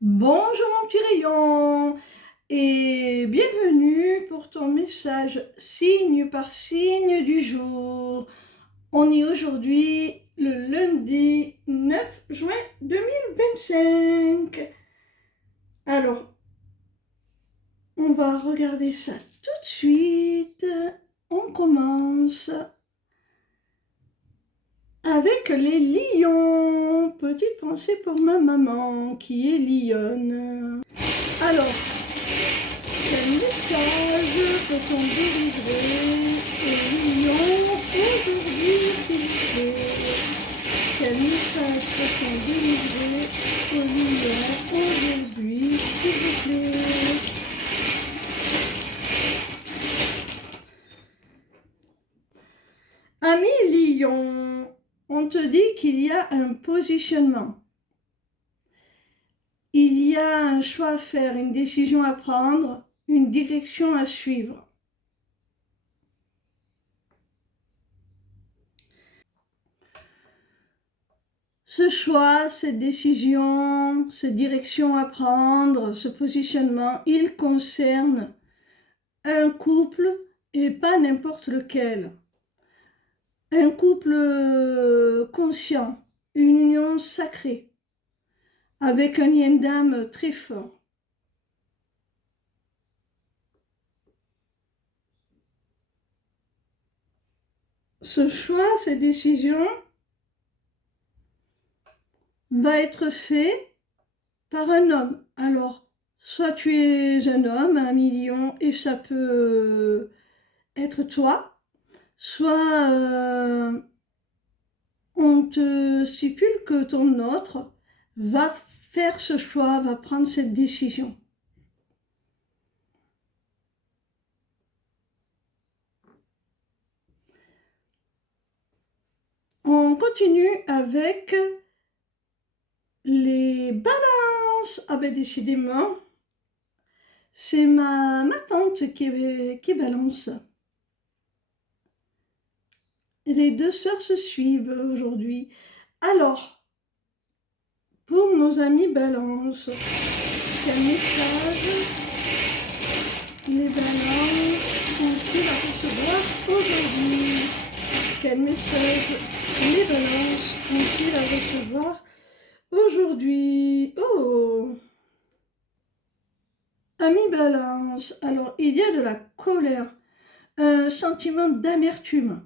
Bonjour mon petit rayon et bienvenue pour ton message signe par signe du jour. On est aujourd'hui le lundi 9 juin 2025. Alors, on va regarder ça tout de suite. On commence avec les lions. Petite pensée pour ma maman qui est lionne. Alors, quel message peut-on délivrer aux lions aujourd'hui, s'il vous plaît? Quel message peut-on délivrer aux lions aujourd'hui, s'il vous plaît? Ami lion, on te dit qu'il y a un positionnement. Il y a un choix à faire, une décision à prendre, une direction à suivre. Ce choix, cette décision, cette direction à prendre, ce positionnement, il concerne un couple et pas n'importe lequel. Un couple conscient, une union sacrée, avec un lien d'âme très fort. Ce choix, cette décision va être fait par un homme. Alors, soit tu es un homme, un million, et ça peut être toi, soit on te stipule que ton autre va faire ce choix, va prendre cette décision. On continue avec les balances. Ah ben décidément, c'est ma tante qui balance. Les deux sœurs se suivent aujourd'hui. Alors, pour nos amis balance, quel message les balances ont-ils à recevoir aujourd'hui? Quel message les balances ont-ils à recevoir aujourd'hui? Oh! Ami balance, alors il y a de la colère, un sentiment d'amertume,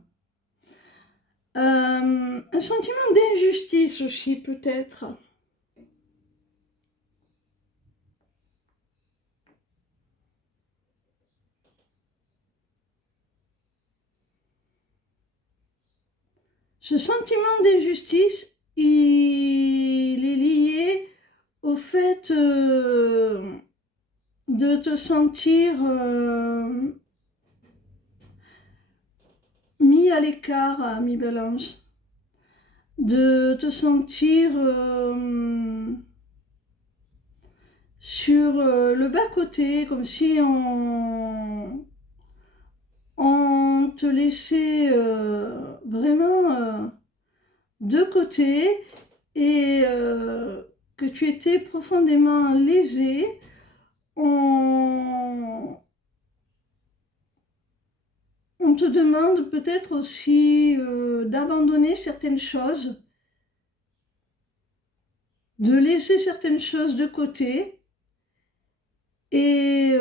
un sentiment d'injustice aussi peut-être. Ce sentiment d'injustice, il est lié au fait de te sentir mis à l'écart, ami balance, de te sentir sur le bas-côté, comme si on te laissait vraiment de côté et que tu étais profondément lésé. On te demande peut-être aussi d'abandonner certaines choses, de laisser certaines choses de côté et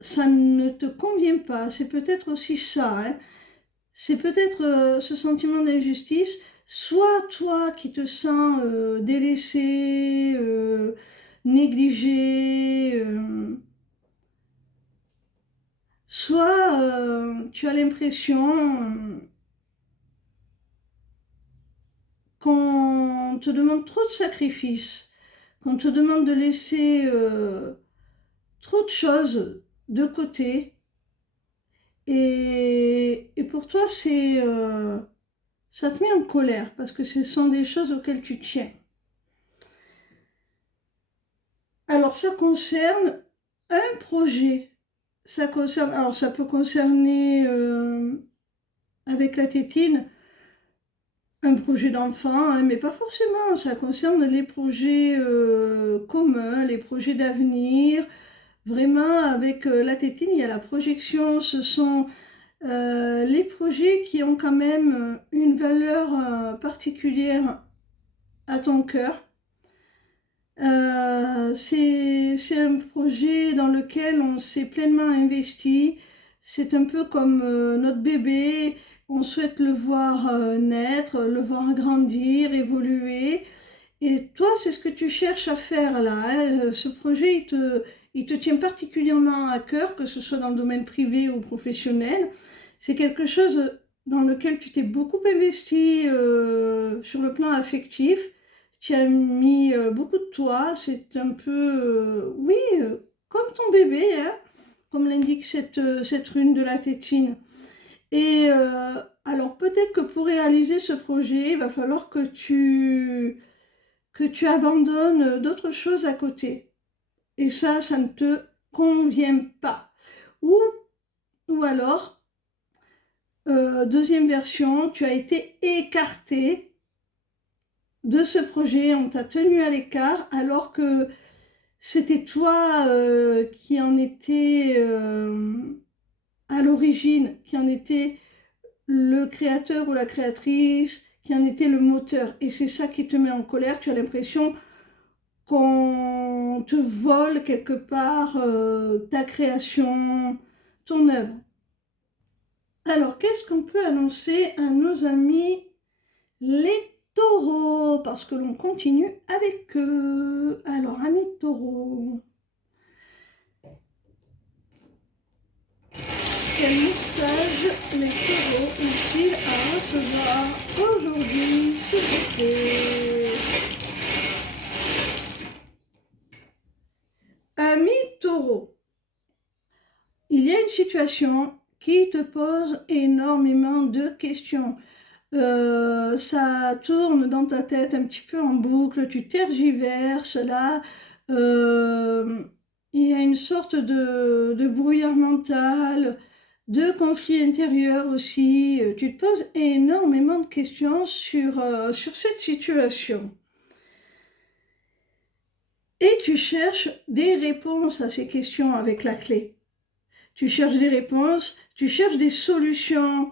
ça ne te convient pas. C'est peut-être aussi ça, hein. C'est peut-être ce sentiment d'injustice, soit toi qui te sens délaissé, négligé, soit tu as l'impression qu'on te demande trop de sacrifices, qu'on te demande de laisser trop de choses de côté. Et pour toi, ça te met en colère parce que ce sont des choses auxquelles tu tiens. Alors, ça concerne un projet. Alors, ça peut concerner avec la tétine un projet d'enfant, hein, mais pas forcément, ça concerne les projets communs, les projets d'avenir. Vraiment, avec la tétine, il y a la projection, ce sont les projets qui ont quand même une valeur particulière à ton cœur. C'est un projet dans lequel on s'est pleinement investi. C'est un peu comme notre bébé. On souhaite le voir naître, le voir grandir, évoluer. Et toi, c'est ce que tu cherches à faire là, hein. Ce projet, il te tient particulièrement à cœur, que ce soit dans le domaine privé ou professionnel. C'est quelque chose dans lequel tu t'es beaucoup investi sur le plan affectif. Tu as mis beaucoup de toi. C'est un peu, oui, comme ton bébé, hein, comme l'indique cette rune de la tétine. Et alors peut-être que pour réaliser ce projet, il va falloir que tu abandonnes d'autres choses à côté. Et ça ne te convient pas. Ou, ou alors, deuxième version, tu as été écarté de ce projet, on t'a tenu à l'écart alors que c'était toi qui en était à l'origine, qui en était le créateur ou la créatrice, qui en était le moteur. Et c'est ça qui te met en colère, tu as l'impression qu'on te vole quelque part ta création, ton œuvre. Alors, qu'est-ce qu'on peut annoncer à nos amis les taureaux? Parce que l'on continue avec eux. Alors, amis taureaux, quel message les taureaux ont-ils à recevoir aujourd'hui, s'il vous plaît? Amis taureaux, il y a une situation qui te pose énormément de questions. Ça tourne dans ta tête un petit peu en boucle, tu tergiverses là. Il y a une sorte de brouillard mental, de conflit intérieur aussi. Tu te poses énormément de questions sur cette situation. Et tu cherches des réponses à ces questions avec la clé. Tu cherches des réponses, tu cherches des solutions.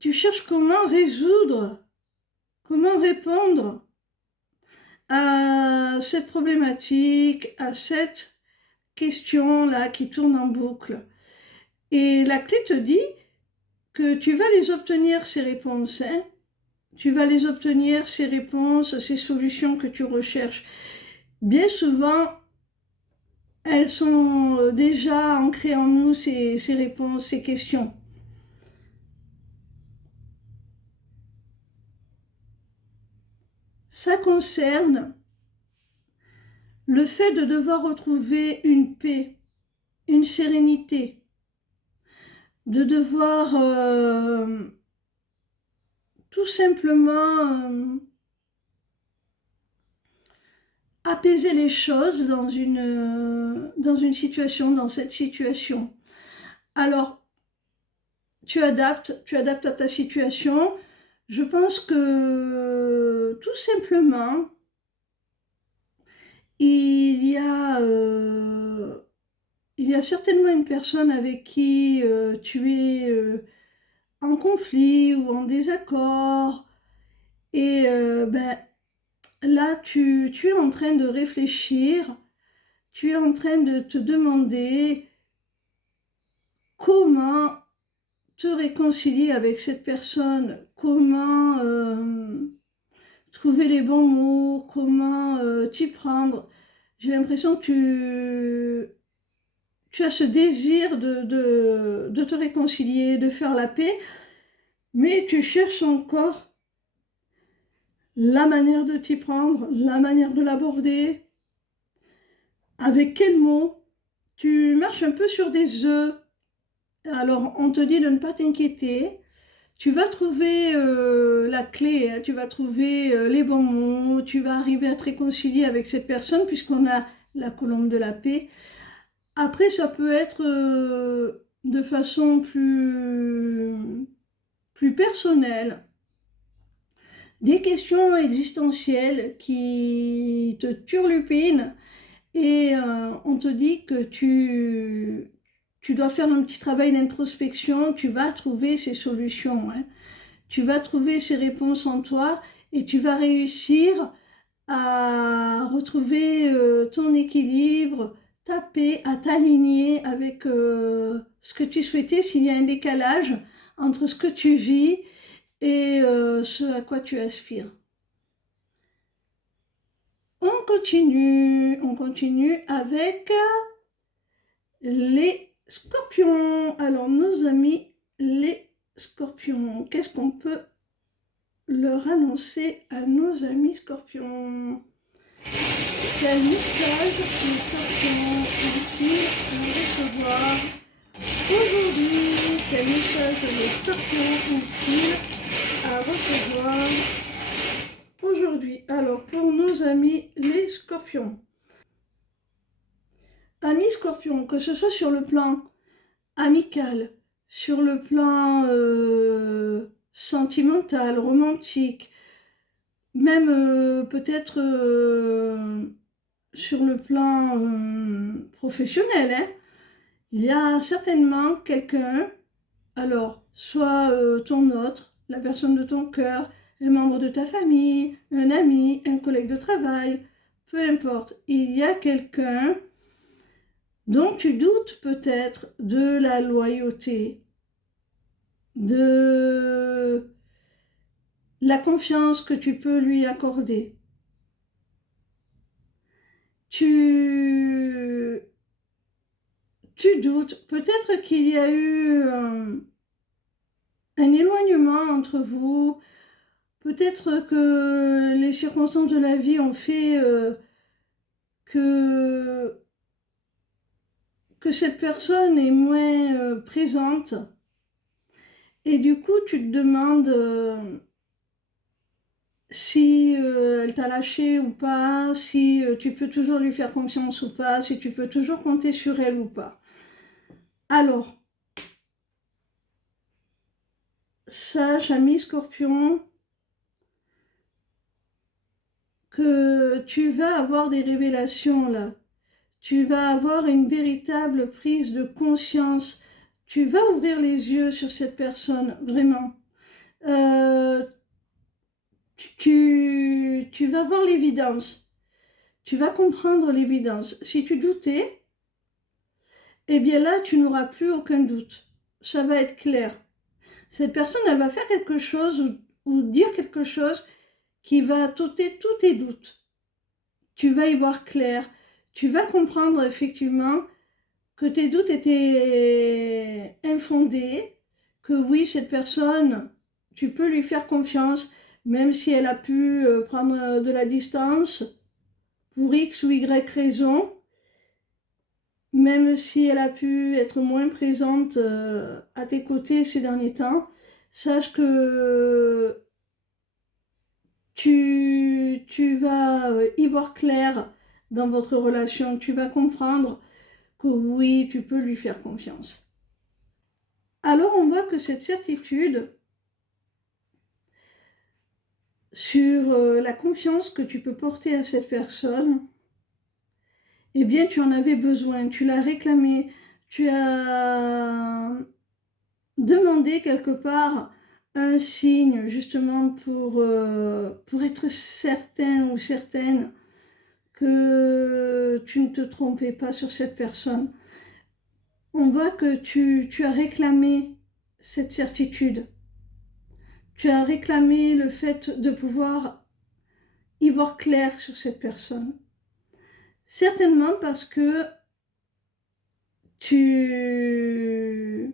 Tu cherches comment résoudre, comment répondre à cette problématique, à cette question-là qui tourne en boucle. Et la clé te dit que tu vas les obtenir, ces réponses, hein. Tu vas les obtenir, ces réponses, ces solutions que tu recherches. Bien souvent, elles sont déjà ancrées en nous, ces réponses, ces questions. Ça concerne le fait de devoir retrouver une paix, une sérénité, de devoir tout simplement apaiser les choses dans une situation, dans cette situation. Alors, tu adaptes à ta situation. Je pense que tout simplement, il y a certainement une personne avec qui tu es en conflit ou en désaccord. Et ben, là, tu es en train de réfléchir, tu es en train de te demander comment te réconcilier avec cette personne, comment trouver les bons mots, comment t'y prendre. J'ai l'impression que tu as ce désir de te réconcilier, de faire la paix, mais tu cherches encore la manière de t'y prendre, la manière de l'aborder, avec quels mots. Tu marches un peu sur des œufs. Alors, on te dit de ne pas t'inquiéter. Tu vas trouver la clé, hein, tu vas trouver les bons mots, tu vas arriver à te réconcilier avec cette personne puisqu'on a la colombe de la paix. Après, ça peut être de façon plus plus personnelles, des questions existentielles qui te turlupinent et on te dit que tu dois faire un petit travail d'introspection, tu vas trouver ces solutions, hein. Tu vas trouver ces réponses en toi et tu vas réussir à retrouver ton équilibre, ta paix, à t'aligner avec ce que tu souhaitais s'il y a un décalage entre ce que tu vis et ce à quoi tu aspires. On continue avec les scorpions. Alors, nos amis, les scorpions, qu'est-ce qu'on peut leur annoncer à nos amis scorpions? Quel message les scorpions ont-ils à recevoir aujourd'hui? Quel message les scorpions ont-ils à recevoir aujourd'hui? Alors, pour nos amis les scorpions. Amis scorpions, que ce soit sur le plan amical, sur le plan sentimental, romantique, même peut-être sur le plan professionnel, hein, il y a certainement quelqu'un, alors soit ton autre, la personne de ton cœur, un membre de ta famille, un ami, un collègue de travail, peu importe, il y a quelqu'un dont tu doutes peut-être de la loyauté, de la confiance que tu peux lui accorder. Tu doutes, peut-être qu'il y a eu un éloignement entre vous, peut-être que les circonstances de la vie ont fait que cette personne est moins présente. Et du coup, tu te demandes si elle t'a lâché ou pas, si tu peux toujours lui faire confiance ou pas, si tu peux toujours compter sur elle ou pas. Alors, sache, ami Scorpion, que tu vas avoir des révélations là. Tu vas avoir une véritable prise de conscience. Tu vas ouvrir les yeux sur cette personne, vraiment. Tu vas voir l'évidence. Tu vas comprendre l'évidence. Si tu doutais, eh bien là, tu n'auras plus aucun doute. Ça va être clair. Cette personne, elle va faire quelque chose ou dire quelque chose qui va ôter tous tes doutes. Tu vas y voir clair. Tu vas comprendre effectivement que tes doutes étaient infondés, que oui, cette personne, tu peux lui faire confiance, même si elle a pu prendre de la distance pour X ou Y raison, même si elle a pu être moins présente à tes côtés ces derniers temps. Sache que tu vas y voir clair dans votre relation, tu vas comprendre que oui, tu peux lui faire confiance. Alors on voit que cette certitude sur la confiance que tu peux porter à cette personne, eh bien tu en avais besoin, tu l'as réclamé, tu as demandé quelque part un signe justement pour être certain ou certaine que tu ne te trompais pas sur cette personne. On voit que tu as réclamé cette certitude. Tu as réclamé le fait de pouvoir y voir clair sur cette personne. Certainement parce que tu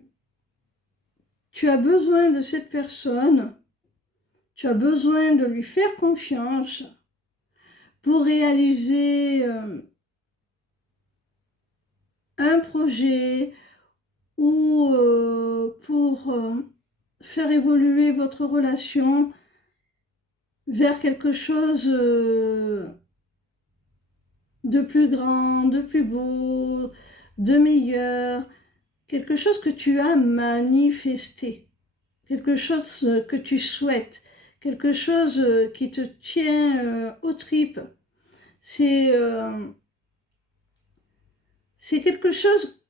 as besoin de cette personne, tu as besoin de lui faire confiance pour réaliser un projet ou pour faire évoluer votre relation vers quelque chose de plus grand, de plus beau, de meilleur, quelque chose que tu as manifesté, quelque chose que tu souhaites, quelque chose qui te tient aux tripes. C'est quelque chose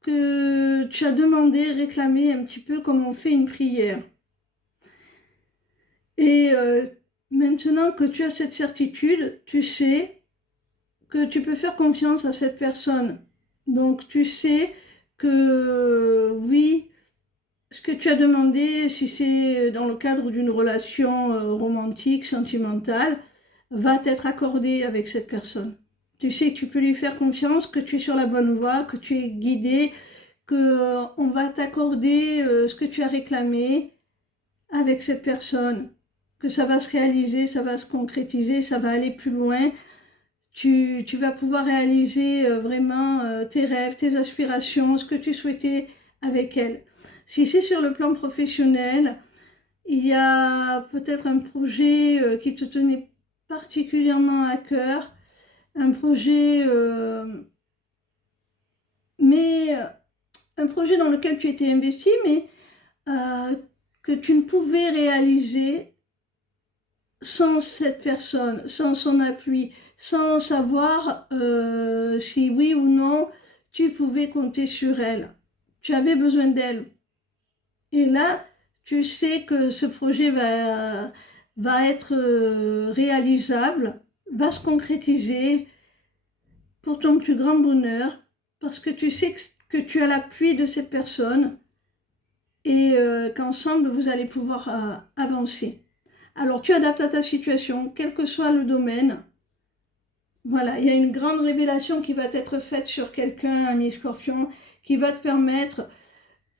que tu as demandé, réclamé, un petit peu comme on fait une prière. Et maintenant que tu as cette certitude, tu sais que tu peux faire confiance à cette personne. Donc tu sais que oui, ce que tu as demandé, si c'est dans le cadre d'une relation romantique, sentimentale, va t'être accordé avec cette personne. Tu sais que tu peux lui faire confiance, que tu es sur la bonne voie, que tu es guidé, que on va t'accorder ce que tu as réclamé avec cette personne, que ça va se réaliser, ça va se concrétiser, ça va aller plus loin. Tu vas pouvoir réaliser vraiment tes rêves, tes aspirations, ce que tu souhaitais avec elle. Si c'est sur le plan professionnel, il y a peut-être un projet qui te tenait particulièrement à cœur, un projet, mais un projet dans lequel tu étais investi, mais euh, que tu ne pouvais réaliser sans cette personne, sans son appui, sans savoir si oui ou non tu pouvais compter sur elle. Tu avais besoin d'elle. Et là, tu sais que ce projet va être réalisable, va se concrétiser pour ton plus grand bonheur, parce que tu sais que tu as l'appui de cette personne et qu'ensemble, vous allez pouvoir avancer. Alors, tu adaptes à ta situation, quel que soit le domaine. Voilà, il y a une grande révélation qui va être faite sur quelqu'un, ami Scorpion, qui va te permettre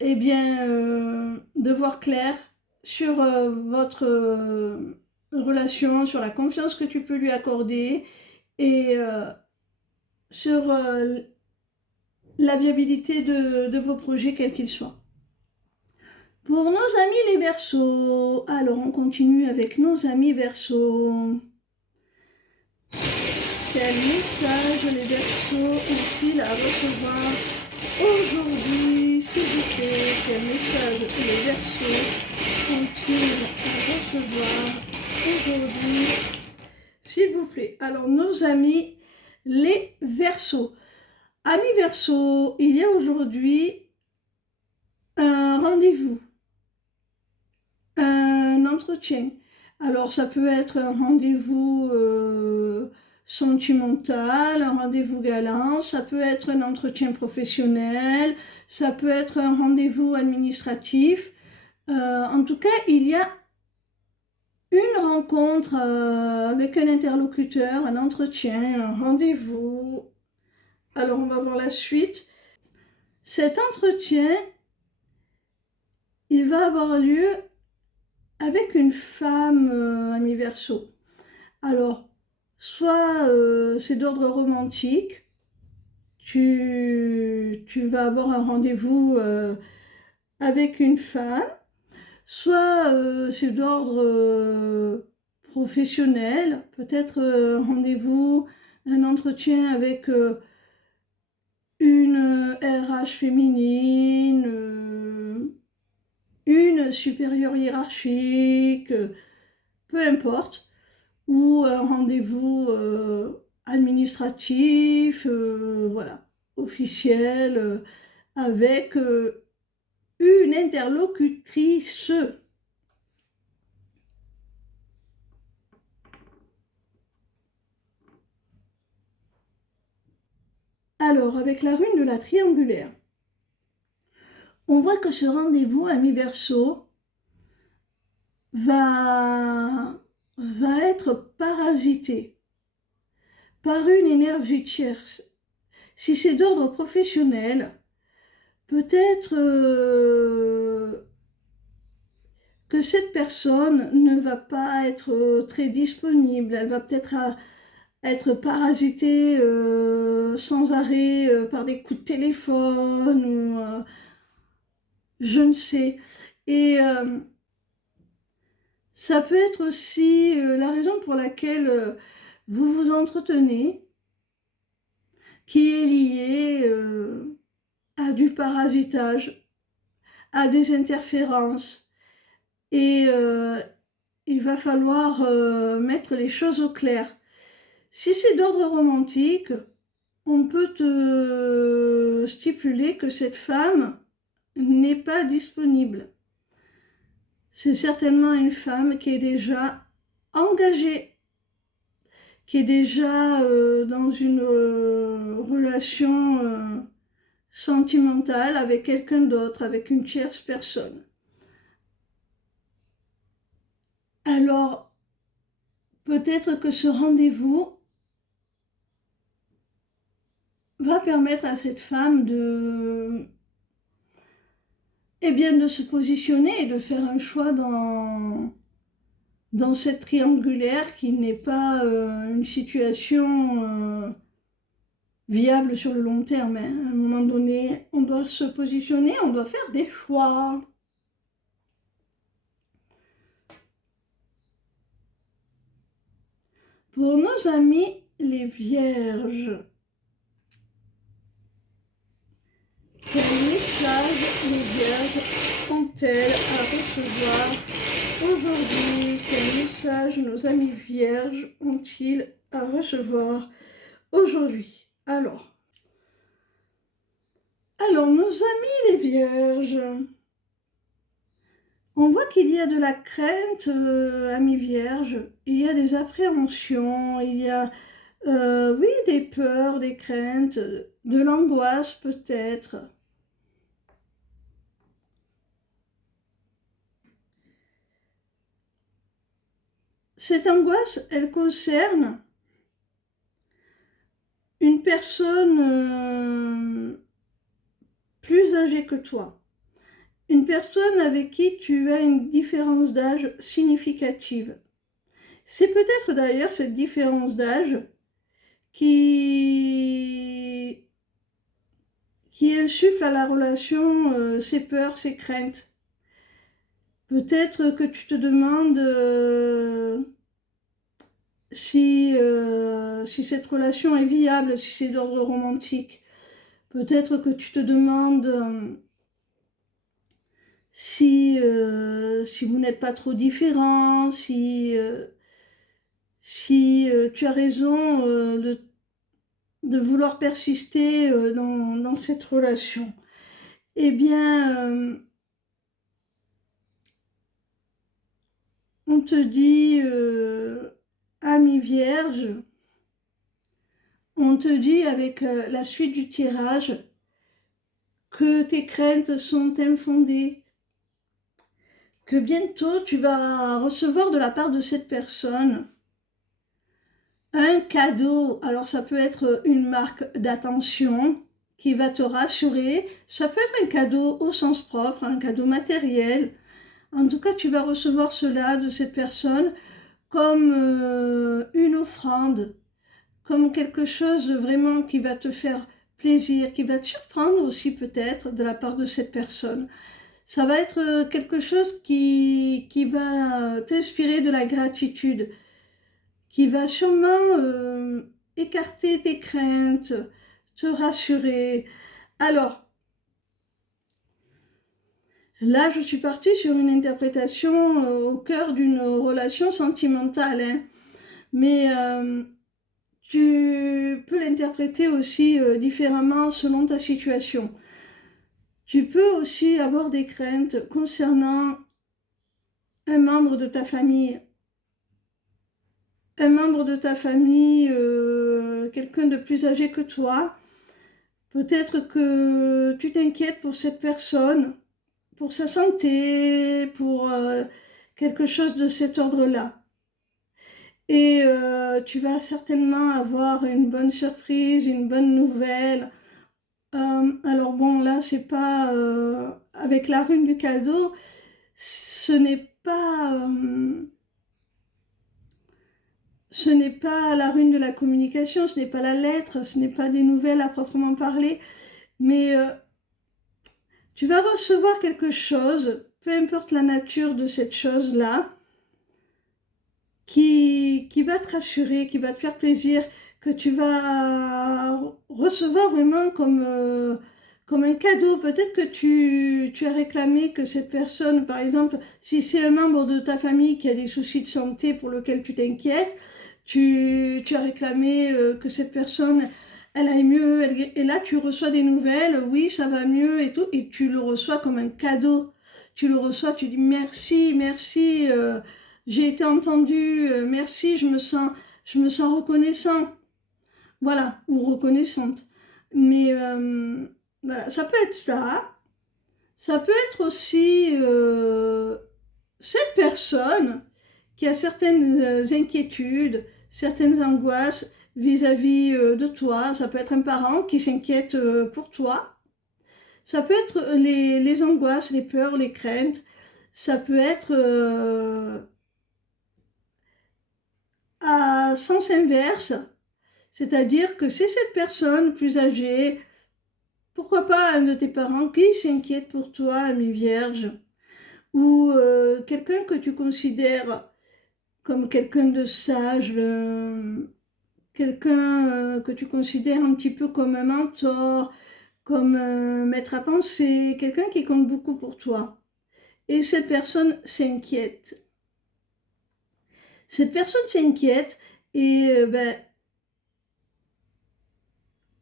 eh bien, de voir clair sur votre relation, sur la confiance que tu peux lui accorder et sur la viabilité de vos projets, quels qu'ils soient. Pour nos amis les Verseaux, alors on continue avec nos amis Verseaux. Quel message les Verseaux ont-ils à recevoir aujourd'hui, s'il vous plaît? Quel message les Verseaux ont-ils à recevoir aujourd'hui, s'il vous plaît? Alors, nos amis les Verseaux. Amis Verseaux, il y a aujourd'hui un rendez-vous, un entretien. Alors, ça peut être un rendez-vous sentimental, un rendez-vous galant, ça peut être un entretien professionnel, ça peut être un rendez-vous administratif. En tout cas, il y a une rencontre avec un interlocuteur, un entretien, un rendez-vous. Alors, on va voir la suite. Cet entretien, il va avoir lieu avec une femme, ami Verseau. Alors, soit c'est d'ordre romantique, tu vas avoir un rendez-vous avec une femme, soit c'est d'ordre professionnel, peut-être un rendez-vous, un entretien avec une RH féminine, une supérieure hiérarchique, peu importe, ou un rendez-vous administratif, voilà, officiel, avec une interlocutrice. Alors, avec la rune de la triangulaire, on voit que ce rendez-vous, ami Verseau, va être parasité par une énergie tierce. Si c'est d'ordre professionnel, peut-être que cette personne ne va pas être très disponible, elle va peut-être être parasitée sans arrêt par des coups de téléphone ou je ne sais. Et ça peut être aussi la raison pour laquelle vous vous entretenez, qui est liée à du parasitage, à des interférences. et il va falloir mettre les choses au clair. Si c'est d'ordre romantique, on peut te stipuler que cette femme n'est pas disponible. C'est certainement une femme qui est déjà engagée, qui est déjà dans une relation sentimentale avec quelqu'un d'autre, avec une tierce personne. Alors, peut-être que ce rendez-vous va permettre à cette femme de se positionner et de faire un choix dans cette triangulaire qui n'est pas une situation viable sur le long terme. À un moment donné, on doit se positionner, on doit faire des choix. Pour nos amis les vierges, quel message les vierges ont-elles à recevoir aujourd'hui? Quel message nos amis vierges ont-ils à recevoir aujourd'hui? Alors, nos amis les vierges, on voit qu'il y a de la crainte, amis vierges, il y a des appréhensions, il y a, oui, des peurs, des craintes, de l'angoisse peut-être. Cette angoisse, elle concerne une personne plus âgée que toi. Une personne avec qui tu as une différence d'âge significative. C'est peut-être d'ailleurs cette différence d'âge qui insuffle à la relation ses peurs, ses craintes. Peut-être que tu te demandes si cette relation est viable, si c'est d'ordre romantique. Peut-être que tu te demandes si vous n'êtes pas trop différents, si tu as raison de vouloir persister dans cette relation. Eh bien, on te dit, ami vierge, on te dit avec la suite du tirage que tes craintes sont infondées, que bientôt tu vas recevoir de la part de cette personne un cadeau. Alors ça peut être une marque d'attention qui va te rassurer, ça peut être un cadeau au sens propre, un cadeau matériel. En tout cas, tu vas recevoir cela de cette personne comme une offrande, comme quelque chose vraiment qui va te faire plaisir, qui va te surprendre aussi peut-être de la part de cette personne. Ça va être quelque chose qui va t'inspirer de la gratitude, qui va sûrement écarter tes craintes, te rassurer. Alors, là, je suis partie sur une interprétation au cœur d'une relation sentimentale, hein. Mais tu peux l'interpréter aussi différemment selon ta situation. Tu peux aussi avoir des craintes concernant un membre de ta famille. Un membre de ta famille, quelqu'un de plus âgé que toi. Peut-être que tu t'inquiètes pour cette personne, pour sa santé, pour quelque chose de cet ordre-là. Et tu vas certainement avoir une bonne surprise, une bonne nouvelle. Alors bon, là, c'est pas... avec la rune du cadeau, ce n'est pas... ce n'est pas la rune de la communication, ce n'est pas la lettre, ce n'est pas des nouvelles à proprement parler, mais tu vas recevoir quelque chose, peu importe la nature de cette chose-là, qui va te rassurer, qui va te faire plaisir, que tu vas recevoir vraiment comme un cadeau. Peut-être que tu as réclamé que cette personne, par exemple, si c'est un membre de ta famille qui a des soucis de santé pour lequel tu t'inquiètes, tu as réclamé que cette personne, elle aille mieux, et là tu reçois des nouvelles, oui, ça va mieux et tout, et tu le reçois comme un cadeau. Tu le reçois, tu dis merci, merci, j'ai été entendu, merci, je me sens reconnaissant. Voilà, ou reconnaissante. Mais voilà, ça peut être ça. Ça peut être aussi cette personne qui a certaines inquiétudes, certaines angoisses vis-à-vis de toi. Ça peut être un parent qui s'inquiète pour toi. Ça peut être les angoisses, les peurs, les craintes. Ça peut être à sens inverse, c'est-à-dire que c'est cette personne plus âgée, pourquoi pas un de tes parents qui s'inquiète pour toi, ami vierge, ou quelqu'un que tu considères comme quelqu'un de sage, quelqu'un que tu considères un petit peu comme un mentor, comme un maître à penser, quelqu'un qui compte beaucoup pour toi. Et cette personne s'inquiète. Cette personne s'inquiète et ben,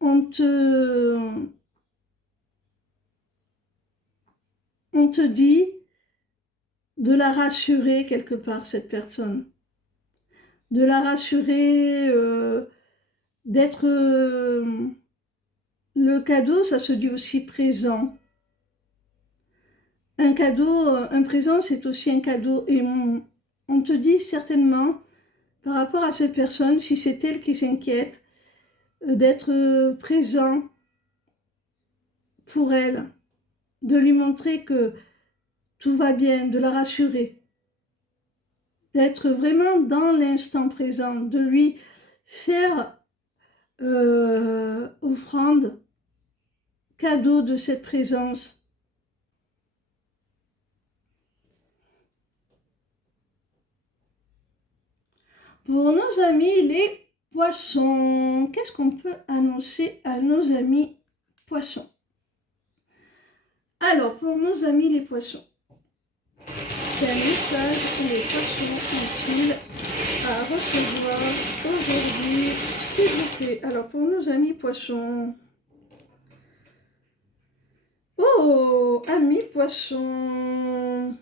on te dit de la rassurer quelque part, cette personne. De la rassurer, d'être... le cadeau, ça se dit aussi présent. Un cadeau, un présent, c'est aussi un cadeau. Et on te dit certainement, par rapport à cette personne, si c'est elle qui s'inquiète, d'être présent pour elle, de lui montrer que tout va bien, de la rassurer, d'être vraiment dans l'instant présent, de lui faire offrande, cadeau de cette présence. Pour nos amis les poissons, qu'est-ce qu'on peut annoncer à nos amis poissons? Alors, pour nos amis les poissons, c'est un message pour les poissons utiles à recevoir aujourd'hui, s'il vous plaît. Alors, pour nos amis poissons, oh, amis poissons,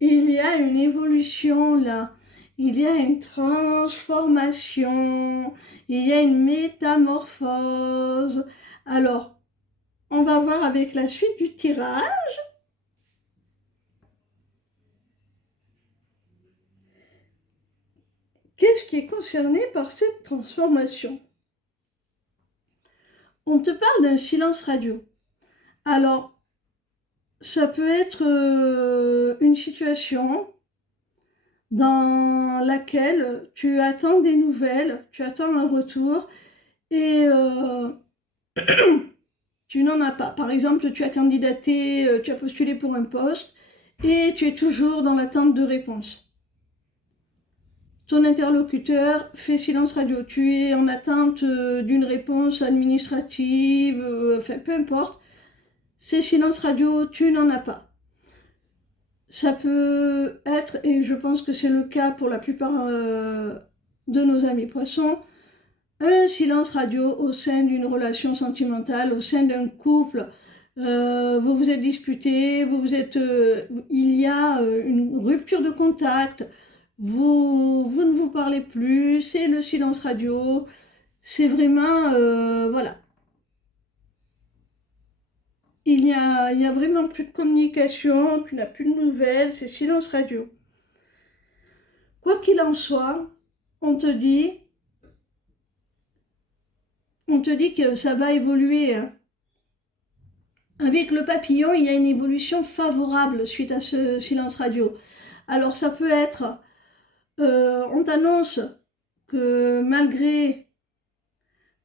il y a une évolution là. Il y a une transformation, il y a une métamorphose. Alors, on va voir avec la suite du tirage. Qu'est-ce qui est concerné par cette transformation? On te parle d'un silence radio. Alors, ça peut être une situation dans laquelle tu attends des nouvelles, tu attends un retour et tu n'en as pas. Par exemple, tu as candidaté, tu as postulé pour un poste et tu es toujours dans l'attente de réponse. Ton interlocuteur fait silence radio. Tu es en attente d'une réponse administrative, enfin peu importe. C'est silence radio, tu n'en as pas. Ça peut être, et je pense que c'est le cas pour la plupart de nos amis poissons, un silence radio au sein d'une relation sentimentale, au sein d'un couple. Vous vous êtes disputés, il y a une rupture de contact, vous ne vous parlez plus, c'est le silence radio, c'est vraiment, voilà. Il n'y a vraiment plus de communication, tu n'as plus de nouvelles, c'est silence radio. Quoi qu'il en soit, on te dit que ça va évoluer. Avec le papillon, il y a une évolution favorable suite à ce silence radio. Alors ça peut être, on t'annonce que malgré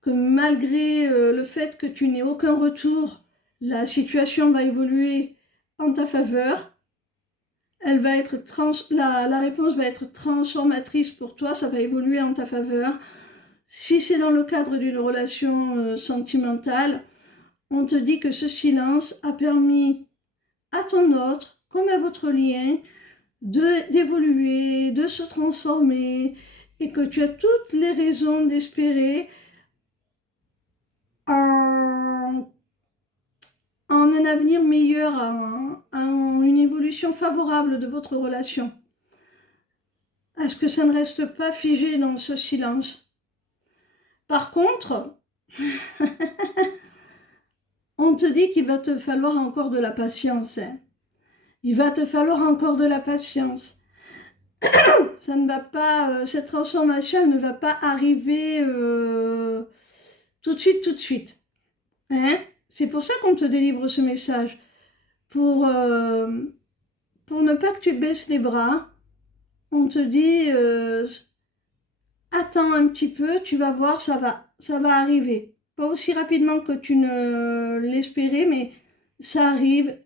le fait que tu n'aies aucun retour, la situation va évoluer en ta faveur. Elle va être la réponse va être transformatrice pour toi, ça va évoluer en ta faveur. Si c'est dans le cadre d'une relation sentimentale, on te dit que ce silence a permis à ton autre, comme à votre lien, d'évoluer, de se transformer, et que tu as toutes les raisons d'espérer en un avenir meilleur, en une évolution favorable de votre relation. À ce que ça ne reste pas figé dans ce silence. Par contre, on te dit qu'il va te falloir encore de la patience. Hein. Il va te falloir encore de la patience. Ça ne va pas, cette transformation ne va pas arriver tout de suite. Hein? C'est pour ça qu'on te délivre ce message. Pour ne pas que tu baisses les bras, on te dit attends un petit peu, tu vas voir, ça va arriver. Pas aussi rapidement que tu ne l'espérais, mais ça arrive.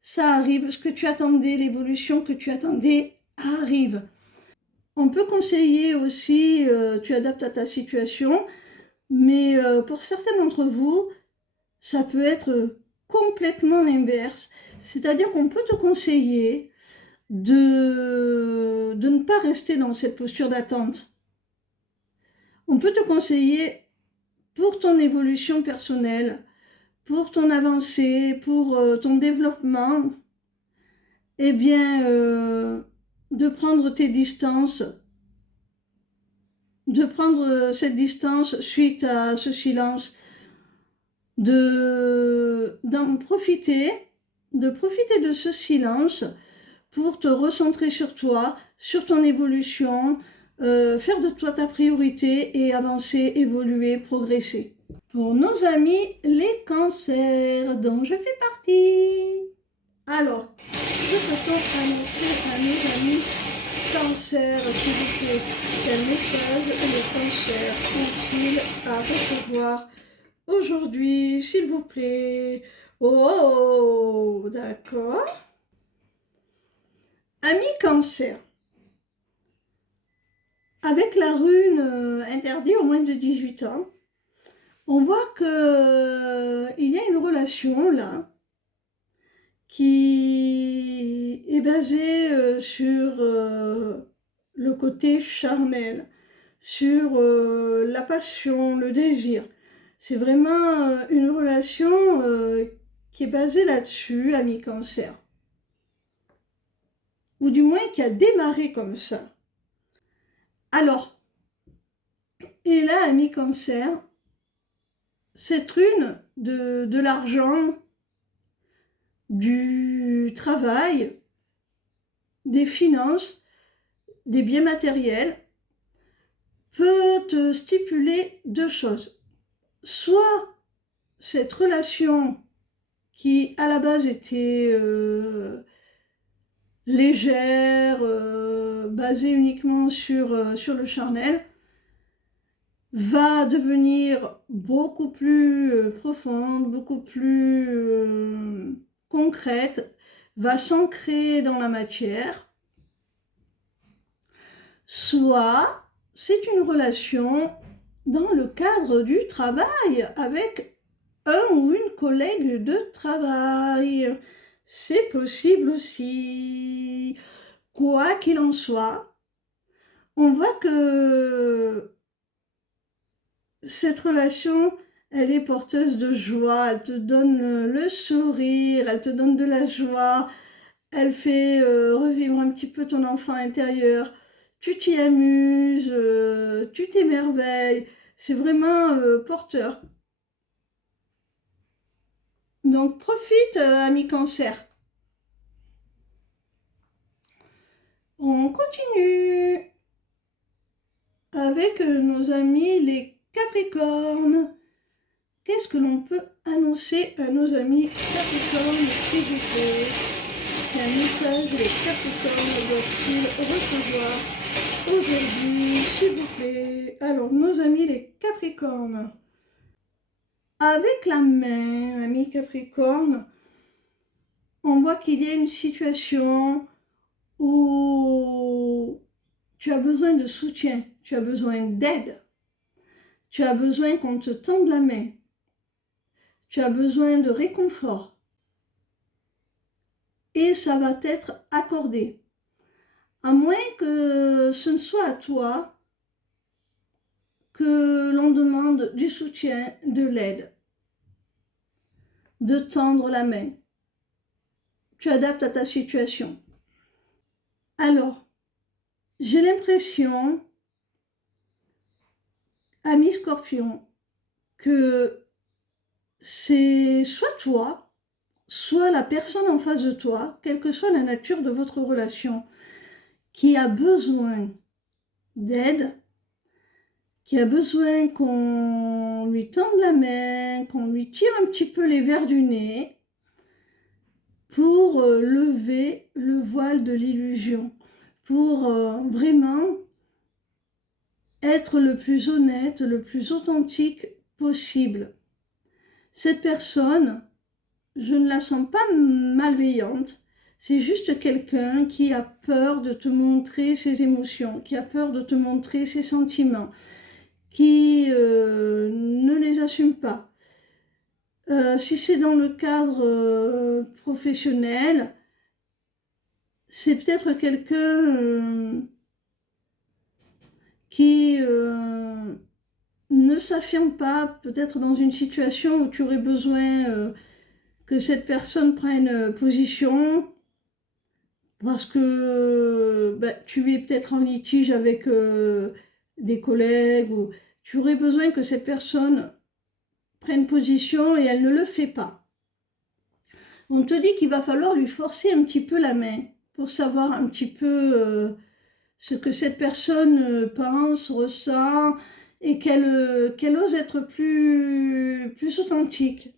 Ça arrive. Ce que tu attendais, l'évolution que tu attendais arrive. On peut conseiller aussi, tu adaptes à ta situation, mais pour certains d'entre vous, ça peut être complètement l'inverse. C'est-à-dire qu'on peut te conseiller de ne pas rester dans cette posture d'attente. On peut te conseiller pour ton évolution personnelle, pour ton avancée, pour ton développement, eh bien, de prendre tes distances, de prendre cette distance suite à ce silence, d'en profiter, de profiter de ce silence pour te recentrer sur toi, sur ton évolution, faire de toi ta priorité et avancer, évoluer, progresser. Pour nos amis les cancers, dont je fais partie. Alors, que peut-on annoncer à nos amis cancers, s'il vous plaît? Quel message les cancers ont-ils à recevoir aujourd'hui, s'il vous plaît? Oh, d'accord. Amis cancer, avec la rune interdit au moins de 18 ans, on voit qu'il y a une relation là qui est basée sur le côté charnel, sur la passion, le désir. C'est vraiment une relation qui est basée là-dessus, ami cancer. Ou du moins qui a démarré comme ça. Alors, et là, ami cancer, cette rune de l'argent, du travail, des finances, des biens matériels, peut te stipuler deux choses. Soit cette relation qui à la base était légère, basée uniquement sur le charnel, va devenir beaucoup plus profonde, beaucoup plus concrète, va s'ancrer dans la matière. Soit c'est une relation dans le cadre du travail avec un ou une collègue de travail. C'est possible aussi. Quoi qu'il en soit, on voit que cette relation, elle est porteuse de joie, elle te donne le sourire, elle te donne de la joie, elle fait revivre un petit peu ton enfant intérieur. Tu t'y amuses, tu t'émerveilles, c'est vraiment porteur. Donc profite, ami cancer. On continue avec nos amis les capricornes. Qu'est-ce que l'on peut annoncer à nos amis capricornes, s'il vous plaît? Quel message les capricornes doivent-ils recevoir aujourd'hui, s'il vous plaît? Alors, nos amis les capricornes. Avec la main, ami capricorne, on voit qu'il y a une situation où tu as besoin de soutien, tu as besoin d'aide, tu as besoin qu'on te tende la main, tu as besoin de réconfort et ça va t'être accordé. À moins que ce ne soit à toi que l'on demande du soutien, de l'aide, de tendre la main. Tu adaptes à ta situation. Alors, j'ai l'impression, ami Scorpion, que c'est soit toi, soit la personne en face de toi, quelle que soit la nature de votre relation, qui a besoin d'aide, qui a besoin qu'on lui tende la main, qu'on lui tire un petit peu les verres du nez pour lever le voile de l'illusion, pour vraiment être le plus honnête, le plus authentique possible. Cette personne, je ne la sens pas malveillante, c'est juste quelqu'un qui a peur de te montrer ses émotions, qui a peur de te montrer ses sentiments, qui ne les assume pas. Si c'est dans le cadre professionnel, c'est peut-être quelqu'un qui ne s'affirme pas, peut-être dans une situation où tu aurais besoin que cette personne prenne position, parce que tu es peut-être en litige avec des collègues, ou tu aurais besoin que cette personne prenne position et elle ne le fait pas. On te dit qu'il va falloir lui forcer un petit peu la main pour savoir un petit peu ce que cette personne pense, ressent, et qu'elle ose être plus authentique.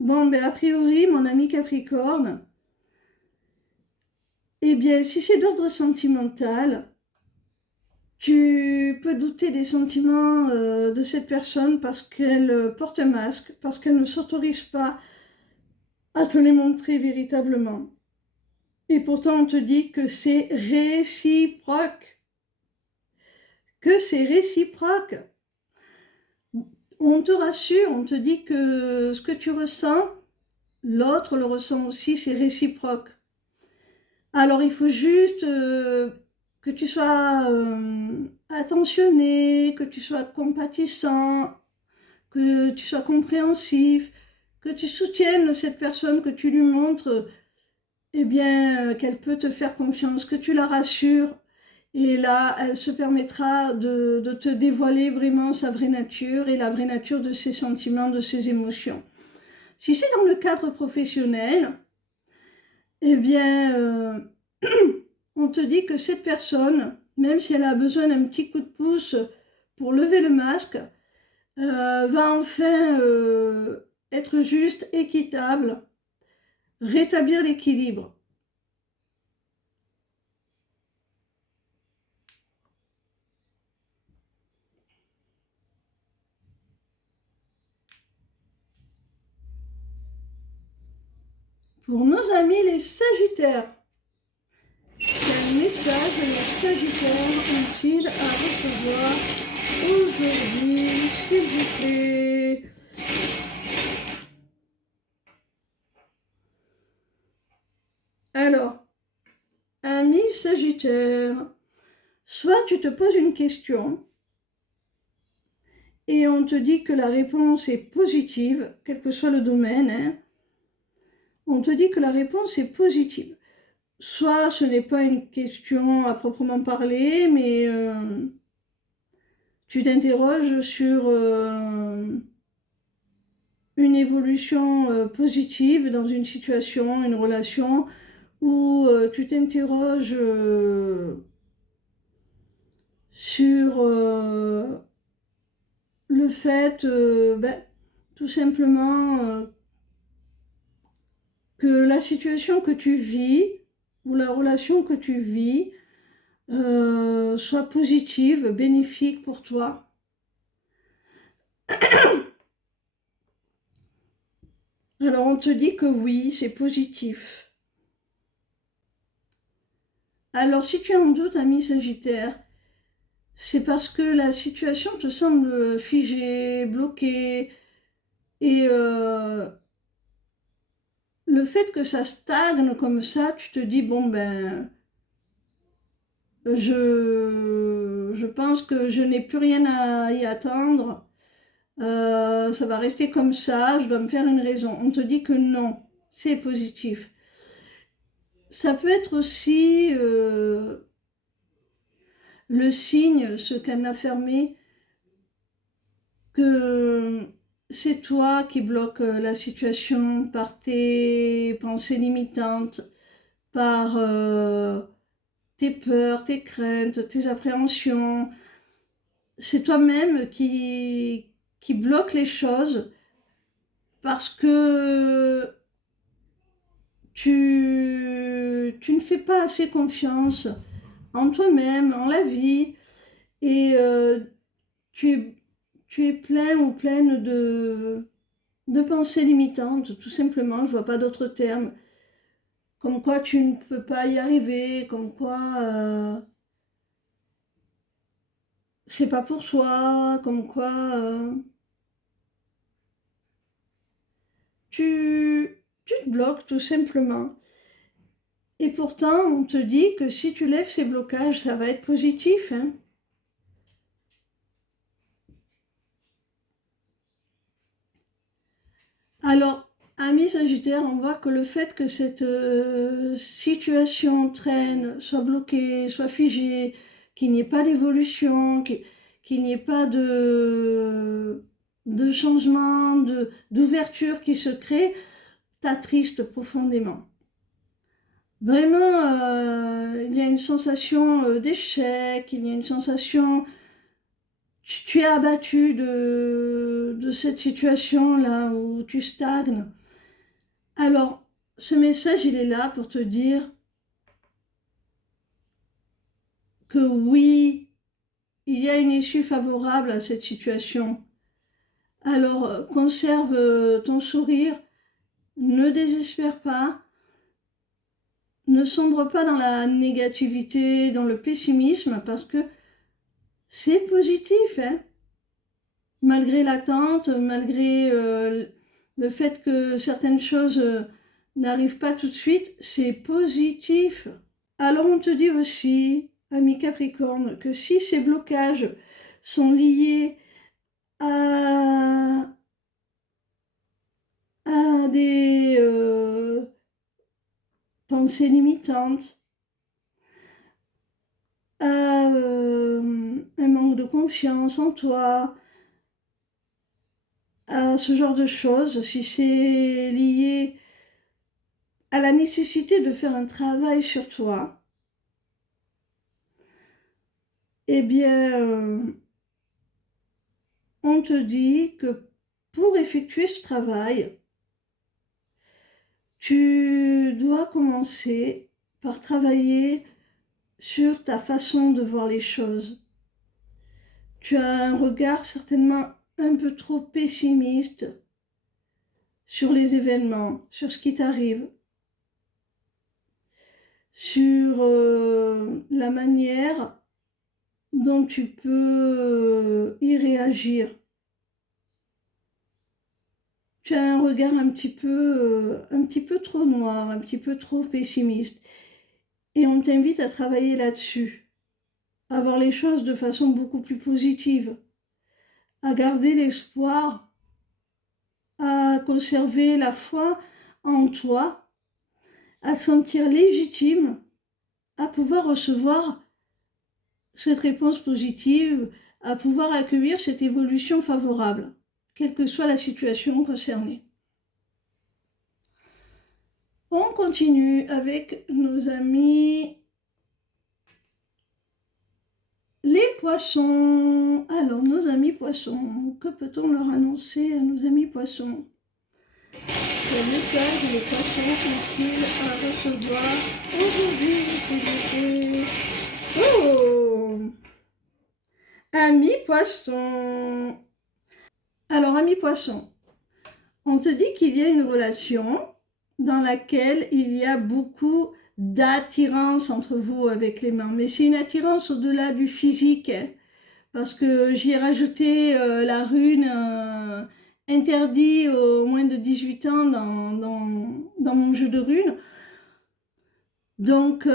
Bon, a priori, mon ami Capricorne, eh bien, si c'est d'ordre sentimental, tu peux douter des sentiments de cette personne parce qu'elle porte un masque, parce qu'elle ne s'autorise pas à te les montrer véritablement. Et pourtant, on te dit que c'est réciproque. Que c'est réciproque. On te rassure, on te dit que ce que tu ressens, l'autre le ressent aussi, c'est réciproque. Alors, il faut juste que tu sois attentionné, que tu sois compatissant, que tu sois compréhensif, que tu soutiennes cette personne, que tu lui montres eh bien, qu'elle peut te faire confiance, que tu la rassures. Et là, elle se permettra de te dévoiler vraiment sa vraie nature et la vraie nature de ses sentiments, de ses émotions. Si c'est dans le cadre professionnel, eh bien, on te dit que cette personne, même si elle a besoin d'un petit coup de pouce pour lever le masque, va enfin être juste, équitable, rétablir l'équilibre. Pour nos amis les Sagittaires, quel message les Sagittaires ont-ils à recevoir aujourd'hui, s'il vous plaît? Alors, ami Sagittaire, soit tu te poses une question et on te dit que la réponse est positive, quel que soit le domaine, hein, on te dit que la réponse est positive. Soit ce n'est pas une question à proprement parler, mais tu t'interroges sur une évolution positive dans une situation, une relation, où tu t'interroges sur le fait, tout simplement, que la situation que tu vis, ou la relation que tu vis, soit positive, bénéfique pour toi. Alors on te dit que oui, c'est positif. Alors si tu es en doute, ami Sagittaire, c'est parce que la situation te semble figée, bloquée, Et le fait que ça stagne comme ça, tu te dis, bon ben, je pense que je n'ai plus rien à y attendre. Ça va rester comme ça, je dois me faire une raison. On te dit que non, c'est positif. Ça peut être aussi le signe, ce cadenas fermé, que c'est toi qui bloques la situation par tes pensées limitantes, par tes peurs, tes craintes, tes appréhensions. C'est toi-même qui bloque les choses parce que tu ne fais pas assez confiance en toi-même, en la vie, et tu, tu es plein ou pleine de pensées limitantes, tout simplement, je vois pas d'autres termes, comme quoi tu ne peux pas y arriver, comme quoi c'est pas pour toi, comme quoi tu te bloques tout simplement. Et pourtant, on te dit que si tu lèves ces blocages, ça va être positif, hein. Alors, amis Sagittaire, on voit que le fait que cette situation traîne, soit bloquée, soit figée, qu'il n'y ait pas d'évolution, qu'il n'y ait pas de changement, d'ouverture qui se crée, t'attriste profondément. Vraiment, il y a une sensation d'échec, il y a une sensation, tu es abattu de cette situation-là où tu stagnes. Alors, ce message, il est là pour te dire que oui, il y a une issue favorable à cette situation. Alors, conserve ton sourire, ne désespère pas, ne sombre pas dans la négativité, dans le pessimisme, parce que c'est positif, hein. Malgré l'attente, malgré le fait que certaines choses n'arrivent pas tout de suite, c'est positif. Alors on te dit aussi, ami Capricorne, que si ces blocages sont liés à, à des pensées limitantes, à un manque de confiance en toi, à ce genre de choses, si c'est lié à la nécessité de faire un travail sur toi, eh bien, on te dit que pour effectuer ce travail, tu dois commencer par travailler sur ta façon de voir les choses. Tu as un regard certainement un peu trop pessimiste sur les événements, sur ce qui t'arrive, sur la manière dont tu peux y réagir. Tu as un regard un petit peu trop noir, un petit peu trop pessimiste. Et on t'invite à travailler là-dessus, à voir les choses de façon beaucoup plus positive, à garder l'espoir, à conserver la foi en toi, à te sentir légitime, à pouvoir recevoir cette réponse positive, à pouvoir accueillir cette évolution favorable, quelle que soit la situation concernée. On continue avec nos amis les poissons. Alors, nos amis poissons, que peut-on leur annoncer à nos amis poissons? Quel message les poissons sont-ils à recevoir aujourd'hui, s'il vous plaît? Oh! Amis poissons. Alors, amis poissons, on te dit qu'il y a une relation dans laquelle il y a beaucoup d'attirance entre vous avec les mains. Mais c'est une attirance au-delà du physique, hein, parce que j'y ai rajouté la rune interdit aux moins de 18 ans dans mon jeu de runes. Donc,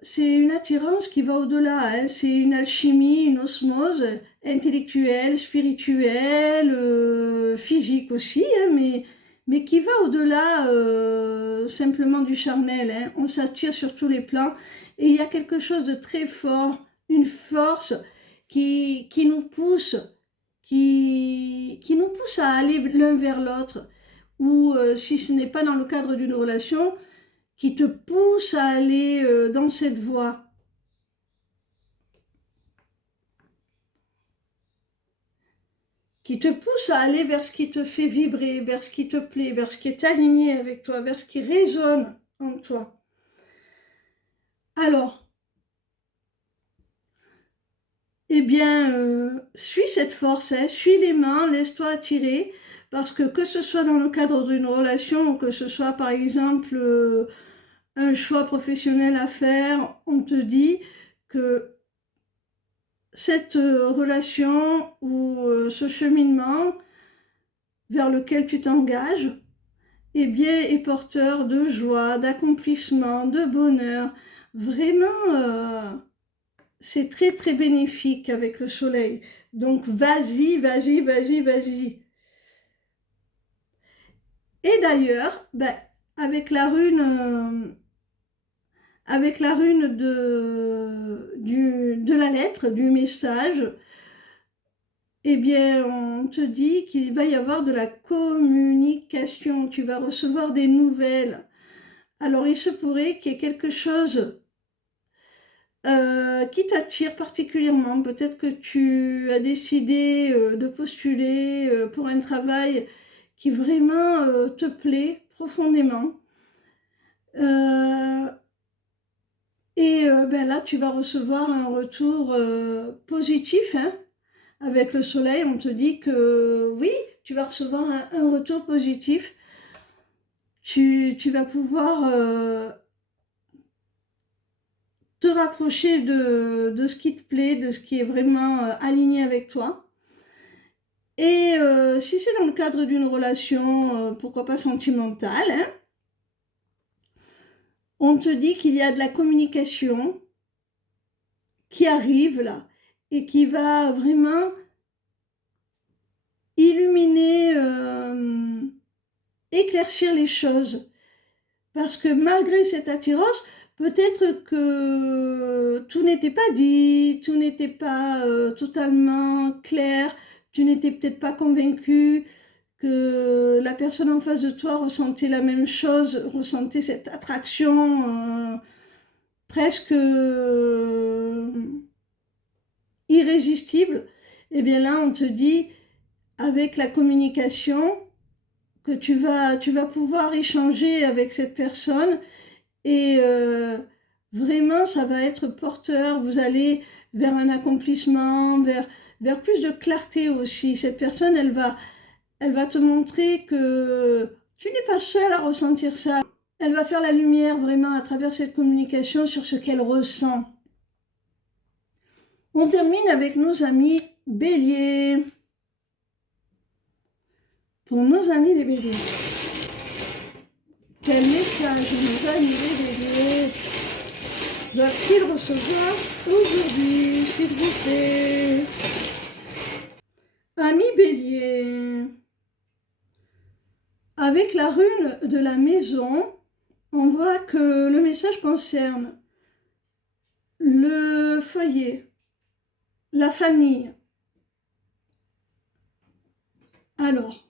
c'est une attirance qui va au-delà, hein. C'est une alchimie, une osmose intellectuelle, spirituelle, physique aussi, hein, mais qui va au-delà simplement du charnel, hein. On s'attire sur tous les plans et il y a quelque chose de très fort, une force qui nous pousse, qui nous pousse à aller l'un vers l'autre, ou si ce n'est pas dans le cadre d'une relation, qui te pousse à aller dans cette voie. Qui te pousse à aller vers ce qui te fait vibrer, vers ce qui te plaît, vers ce qui est aligné avec toi, vers ce qui résonne en toi. Alors, eh bien, suis cette force, hein, suis les mains, laisse-toi attirer, parce que ce soit dans le cadre d'une relation, ou que ce soit par exemple un choix professionnel à faire, on te dit que cette relation ou ce cheminement vers lequel tu t'engages, eh bien, est porteur de joie, d'accomplissement, de bonheur. Vraiment, c'est très très bénéfique avec le soleil. Donc vas-y, vas-y, vas-y, vas-y. Et d'ailleurs, ben, avec la rune de la lettre, du message, eh bien, on te dit qu'il va y avoir de la communication. Tu vas recevoir des nouvelles. Alors, il se pourrait qu'il y ait quelque chose qui t'attire particulièrement. Peut-être que tu as décidé de postuler pour un travail qui vraiment te plaît profondément. Ben là, tu vas recevoir un retour positif, hein. Avec le soleil, on te dit que oui, tu vas recevoir un retour positif. Tu vas pouvoir te rapprocher de ce qui te plaît, de ce qui est vraiment aligné avec toi. Et si c'est dans le cadre d'une relation, pourquoi pas sentimentale, hein, on te dit qu'il y a de la communication qui arrive là et qui va vraiment illuminer, éclaircir les choses. Parce que malgré cette attirance, peut-être que tout n'était pas dit, tout n'était pas totalement clair, tu n'étais peut-être pas convaincu que la personne en face de toi ressentait la même chose, ressentait cette attraction presque irrésistible. Et bien là, on te dit, avec la communication, que tu vas pouvoir échanger avec cette personne et vraiment ça va être porteur, vous allez vers un accomplissement, vers plus de clarté aussi. Cette personne, elle va te montrer que tu n'es pas seul à ressentir ça. Elle va faire la lumière vraiment à travers cette communication sur ce qu'elle ressent. On termine avec nos amis Bélier. Pour nos amis les Béliers, quel message nos amis les Béliers doivent-ils recevoir aujourd'hui, s'il vous plaît? Amis Bélier, avec la rune de la maison, on voit que le message concerne le foyer, la famille. Alors,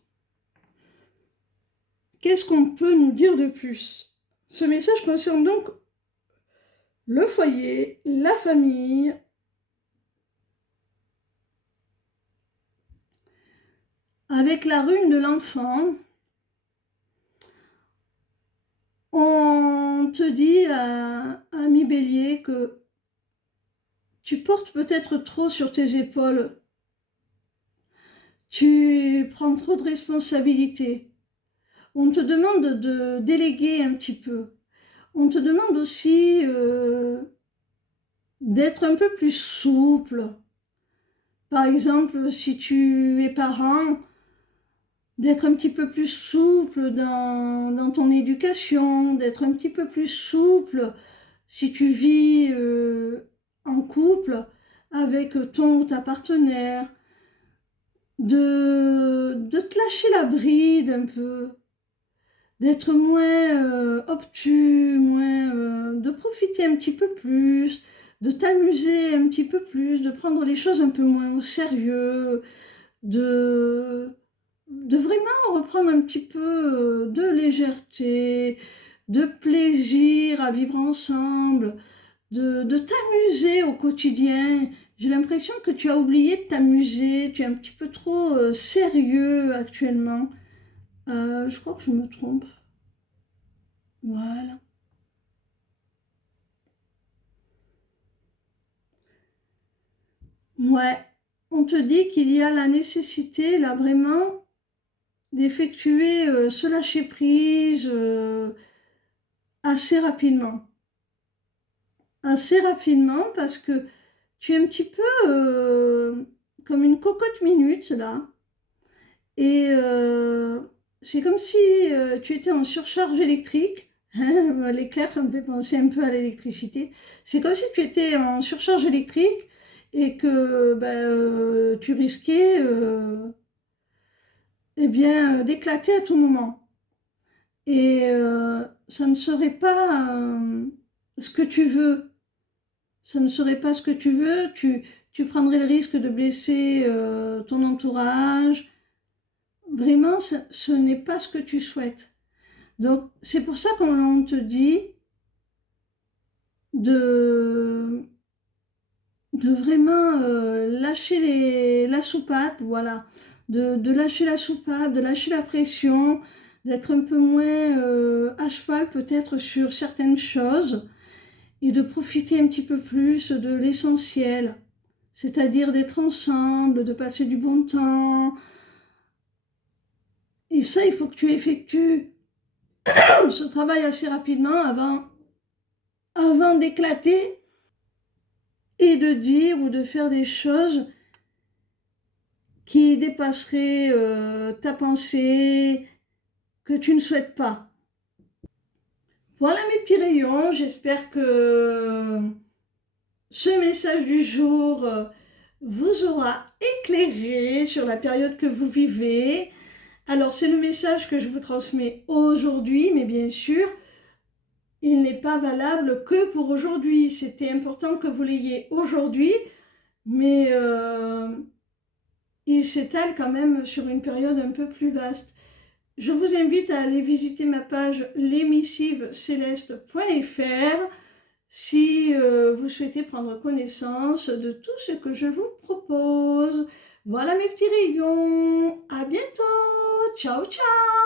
qu'est-ce qu'on peut nous dire de plus? Ce message concerne donc le foyer, la famille. Avec la rune de l'enfant, on te dit, ami Bélier, que tu portes peut-être trop sur tes épaules. Tu prends trop de responsabilités. On te demande de déléguer un petit peu. On te demande aussi d'être un peu plus souple. Par exemple, si tu es parent, d'être un petit peu plus souple dans ton éducation, d'être un petit peu plus souple si tu vis en couple avec ton ou ta partenaire, de te lâcher la bride un peu, d'être moins obtus, moins, de profiter un petit peu plus, de t'amuser un petit peu plus, de prendre les choses un peu moins au sérieux, de, de vraiment reprendre un petit peu de légèreté, de plaisir à vivre ensemble, de t'amuser au quotidien. J'ai l'impression que tu as oublié de t'amuser, tu es un petit peu trop sérieux actuellement. Je crois que je me trompe. Voilà. Ouais, on te dit qu'il y a la nécessité, là vraiment, d'effectuer ce lâcher-prise assez rapidement. Assez rapidement parce que tu es un petit peu comme une cocotte minute là. Et c'est comme si tu étais en surcharge électrique. L'éclair, ça me fait penser un peu à l'électricité. C'est comme si tu étais en surcharge électrique et que tu risquais eh bien, d'éclater à tout moment. Et ça ne serait pas ce que tu veux. Ça ne serait pas ce que tu veux. Tu prendrais le risque de blesser ton entourage. Vraiment, ce n'est pas ce que tu souhaites. Donc, c'est pour ça qu'on te dit de, de vraiment lâcher la soupape, voilà. De lâcher la soupape, de lâcher la pression, d'être un peu moins à cheval peut-être sur certaines choses et de profiter un petit peu plus de l'essentiel, c'est-à-dire d'être ensemble, de passer du bon temps. Et ça, il faut que tu effectues ce travail assez rapidement avant d'éclater et de dire ou de faire des choses qui dépasseraient ta pensée, que tu ne souhaites pas. Voilà mes petits rayons, j'espère que ce message du jour vous aura éclairé sur la période que vous vivez. Alors c'est le message que je vous transmets aujourd'hui, mais bien sûr, il n'est pas valable que pour aujourd'hui. C'était important que vous l'ayez aujourd'hui, mais il s'étale quand même sur une période un peu plus vaste. Je vous invite à aller visiter ma page l'émissivecéleste.fr si vous souhaitez prendre connaissance de tout ce que je vous propose. Voilà mes petits rayons. À bientôt. Ciao, ciao.